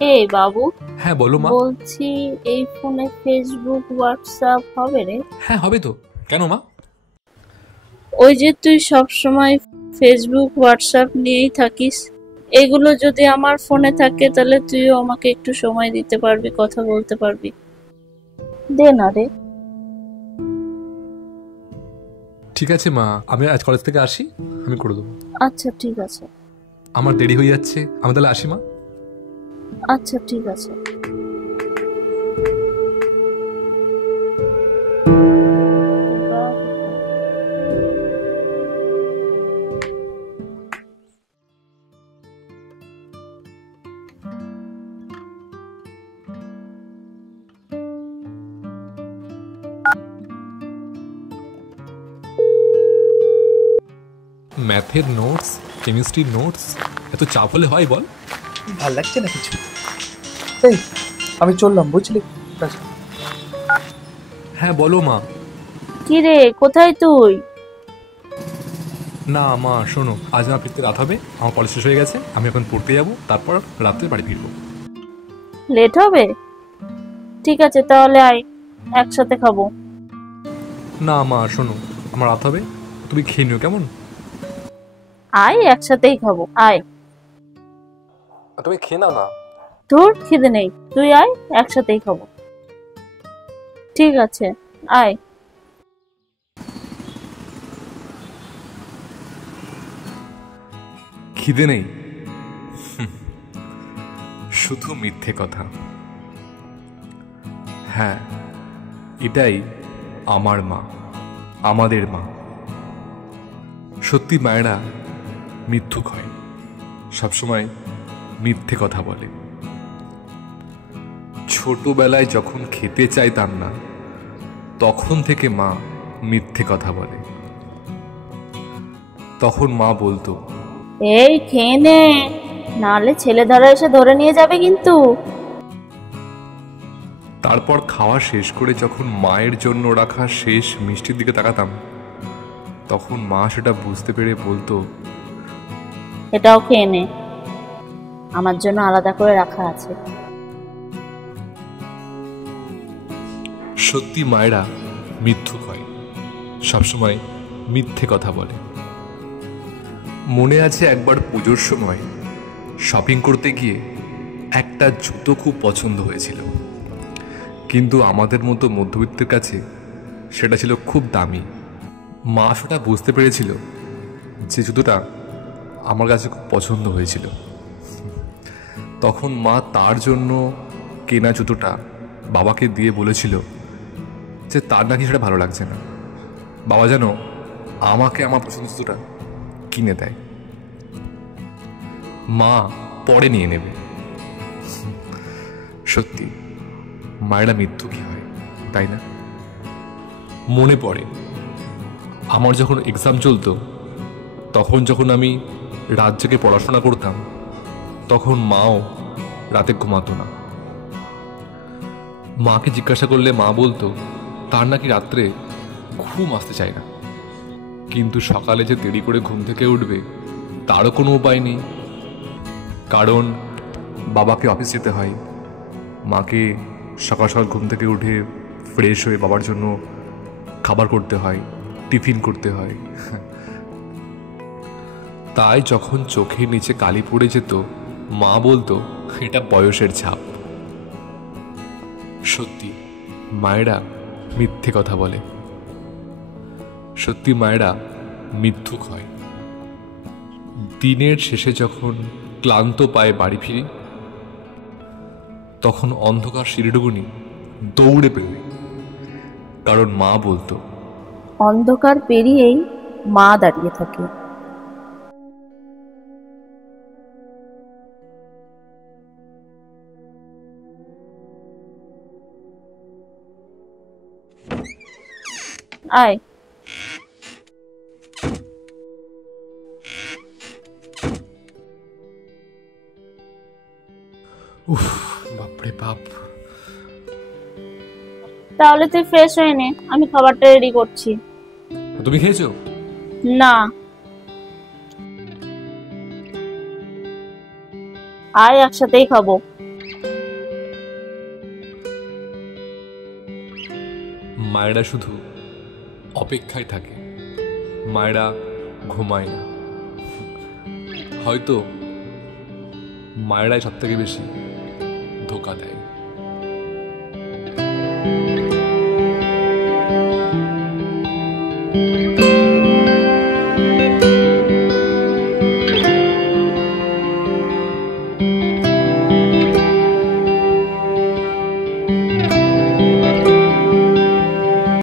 এই বাবু, হ্যাঁ বলো মা। বলছি এই ফোনে ফেসবুক হোয়াটসঅ্যাপ হবে রে? হ্যাঁ হবে তো, কেন মা? ওই যে তুই সব সময় ফেসবুক হোয়াটসঅ্যাপ নিয়েই থাকিস, এগুলো যদি আমার ফোনে থাকে তাহলে তুইও আমাকে একটু সময় দিতে পারবি, কথা বলতে পারবি। দে না রে। ঠিক আছে মা, আমি আজ কলেজ থেকে আসি, আমি করে দেবো। আচ্ছা ঠিক আছে। আমার দেরি হয়ে যাচ্ছে, আমি তাহলে আসি মা। আচ্ছা ঠিক আছে। ম্যাথের নোটস, কেমিস্ট্রির নোটস, এত চাপ হলে হয় বল? ভাল লাগছে না কিছু। এই আমি চললাম, বুঝলি? হ্যাঁ বলো মা। কি রে, কোথায় তুই? না মা শোনো, আজ আমার ফিরতে রাত হবে, আমার কলেজ শেষ হয়ে গেছে, আমি এখন পড়তে যাবো, তারপর রাত্রে বাড়ি ফিরবো। লেট হবে? ঠিক আছে তাহলে আয়, একসাথে খাবো। না মা শোনো, আমার রাত হবে, তুমি খেয়ে নিও কেমন? আয়, একসাথেই খাবো, আয়। তুমি খেয়ে নাও না। তোর খিদে নেই, তুই আয়, একসাথেই খাবো। ঠিক আছে, আয়। খিদে নেই? শুধু মিথ্যে কথা। হ্যাঁ, এটাই আমার মা, আমাদের মা। সত্যি মায়েরা মিথ্যুক হয়, সবসময় মিথ্যে কথা বলে। ছোটবেলায় যখন খেতে চাইতাম না, তখন থেকে মা মিথ্যে কথা বলে। তখন মা বলতো, এই খেয়ে নে, নাহলে ছেলেধরা এসে ধরে নিয়ে যাবে কিন্তু। তারপর খাওয়া শেষ করে যখন মায়ের জন্য রাখা শেষ মিষ্টির দিকে তাকাতাম, তখন মা সেটা বুঝতে পেরে বলতো, এটাও খেয়ে নে, আমার জন্য আলাদা করে রাখা আছে। সত্যি মায়েরা মিথ্যুক হয়, সবসময় মিথ্যে কথা বলে। মনে আছে একবার পুজোর সময় শপিং করতে গিয়ে একটা জুতো খুব পছন্দ হয়েছিল, কিন্তু আমাদের মতো মধ্যবিত্তের কাছে সেটা ছিল খুব দামি। মা সেটা বুঝতে পেরেছিল যে জুতোটা আমার কাছে খুব পছন্দ হয়েছিল। তখন মা তার জন্য কেনা জুতোটা বাবাকে দিয়ে বলেছিল যে তার নাকি সেটা ভালো লাগছে না, বাবা যেন আমাকে আমার পছন্দের জুতোটা কিনে দেয়, মা পরে নিয়ে নেবে। সত্যি মায়েরা মৃত্যু কি হয়, তাই না? মনে পড়ে আমার যখন এক্সাম চলতো, তখন যখন আমি রাত জেগে পড়াশোনা করতাম, তখন মাও রাতে ঘুমাতো না। মাকে জিজ্ঞাসা করলে মা বলতো তার নাকি রাত্রে ঘুম আসতে চায় না, কিন্তু সকালে যে দেরি করে ঘুম থেকে উঠবে তারও কোনো উপায় নেই, কারণ বাবাকে অফিস যেতে হয়। মাকে সকাল সকাল ঘুম থেকে উঠে ফ্রেশ হয়ে বাবার জন্য খাবার করতে হয়, টিফিন করতে হয়। তাই যখন চোখের নিচে কালি পড়ে যেত, মা বলতো এটা বয়সের ছাপ। সত্যি মায়েরা মিথ্যে কথা বলে, সত্যি মায়েরা মিথ্যুক হয়। দিনের শেষে যখন ক্লান্ত পায়ে বাড়ি ফিরি, তখন অন্ধকার সিঁড়িটুকুনি দৌড়ে পেরোই, কারণ মা বলতো অন্ধকার পেরিয়েই মা দাঁড়িয়ে থাকে। আয়। উফ, বাপরে বাপ। তাহলে তুই ফ্রেশ হয়ে নে, আমি খাবারটা রেডি করছি। তুমি খেয়েছো? না। আয়, একসাথেই খাবো। মায়েরা শুধু অপেক্ষায় থাকে, মায়েরা ঘুমায় না। হয়তো মায়েরাই সব থেকে বেশি ধোকা দেয়।